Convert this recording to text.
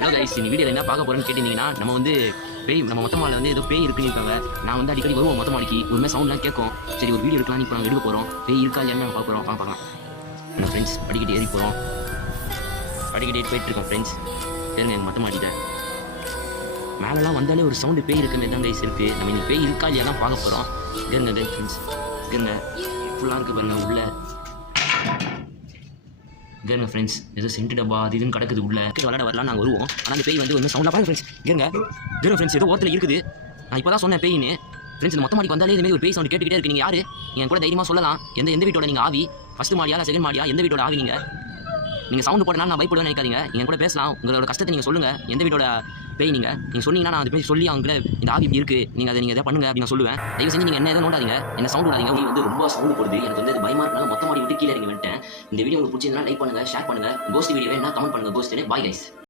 Hello guys, இந்த வீடியோவில் என்ன பார்க்க போகிறேன்னு கேட்டிங்கன்னா, நம்ம வந்து பேய் நம்ம மொத்த மாடியில் வந்து ஏதோ பேய் இருக்குன்னு இருக்காங்க. நான் வந்து அடிக்கடி வருவோம் மொத்த மாடிக்கு, ஒருமே சவுண்ட்லாம் கேட்கும். சரி ஒரு வீடியோ எடுக்கலாம், இப்போ நாங்கள் எடுக்க போகிறோம். பேய் இருக்கா இல்லைன்னு பார்க்க போகிறோம். பார்க்கலாம் என்ன ஃப்ரெண்ட்ஸ், படிக்கட்டு ஏறி போகிறோம். படிக்கட்டு ஏறி போயிட்டுருக்கோம் ஃப்ரெண்ட்ஸ். பேருங்க எங்கள் மொத்த மாடியில் மேலெலாம் வந்தாலே ஒரு சவுண்டு பேய் இருக்குன்னு தான் கைஸ் இருக்குது. நம்ம இன்னைக்கு பேய் இருக்கா இல்லையா தான் பார்க்க போகிறோம். இருங்க ஃப்ரெண்ட்ஸ், இருங்க ஃபுல்லாக இருக்குது பாருங்க உள்ள. கேருங்க ஃப்ரெண்ட்ஸ், ஏதோ சென்ட் டப்பா அது இதுன்னு கிடக்குது உள்ள. விளையாட வரலாம் நாங்கள் வருவோம். ஆனால் அந்த பேய் வந்து ஒன்றும் சவுண்டாக பாருங்க ஃப்ரெண்ட்ஸ். கேருங்க ஃப்ரெண்ட்ஸ், ஏதோ ஓரத்தில் இருக்குது. நான் இப்போ தான் சொன்னேன் பேயின்னு. ஃப்ரெண்ட்ஸ், இந்த மொத்த மாடிக்கு வந்தாலே இதுமாதிரி ஒரு பேய் சவுண்ட் கேட்டுக்கிட்டே இருக்கு. நீங்கள் யார் என் கூட தைரியமாக சொல்லலாம். எந்த வீட்டோட நீங்கள் ஆவி? ஃபஸ்ட் மாடியா இல்லை செகண்ட் மாடியா? எந்த வீட்டோட ஆவி நீங்கள் சவுண்டு போட்டனால நான் பயப்படுவேன் நினைக்காதீங்க. என் கூட பேசலாம். உங்களோட கஷ்டத்தை நீங்கள் சொல்லுங்கள். எந்த வீட்டோட பேய் நீங்கள் சொன்னீங்கன்னா நான் அது போய் சொல்லி அவங்க இந்த ஆவி இப்படி இருக்குது, நீங்கள் அதை நீங்கள் எதாவது பண்ணுங்க அப்படின்னு நான் சொல்லுவேன். தயவு செஞ்சு நீங்கள் என்ன எதுவும் நோண்டாதீங்க, என்ன சவுண்ட் விடாதீங்க. உங்களுக்கு வந்து ரொம்ப சவுண்டு போடுது. எனக்கு வந்து அது பயமாக இருக்கனால மொத்த மாடி விட்டு கீழே இறங்கி வந்துட்டேன். இந்த வீடியோ உங்களுக்கு பிடிச்சிருந்தா லைக் பண்ணுங்கள், ஷேர் பண்ணுங்கள். கோஸ்ட் வீடியோ வேணா கமெண்ட் பண்ணுங்கள். Ghost bye guys.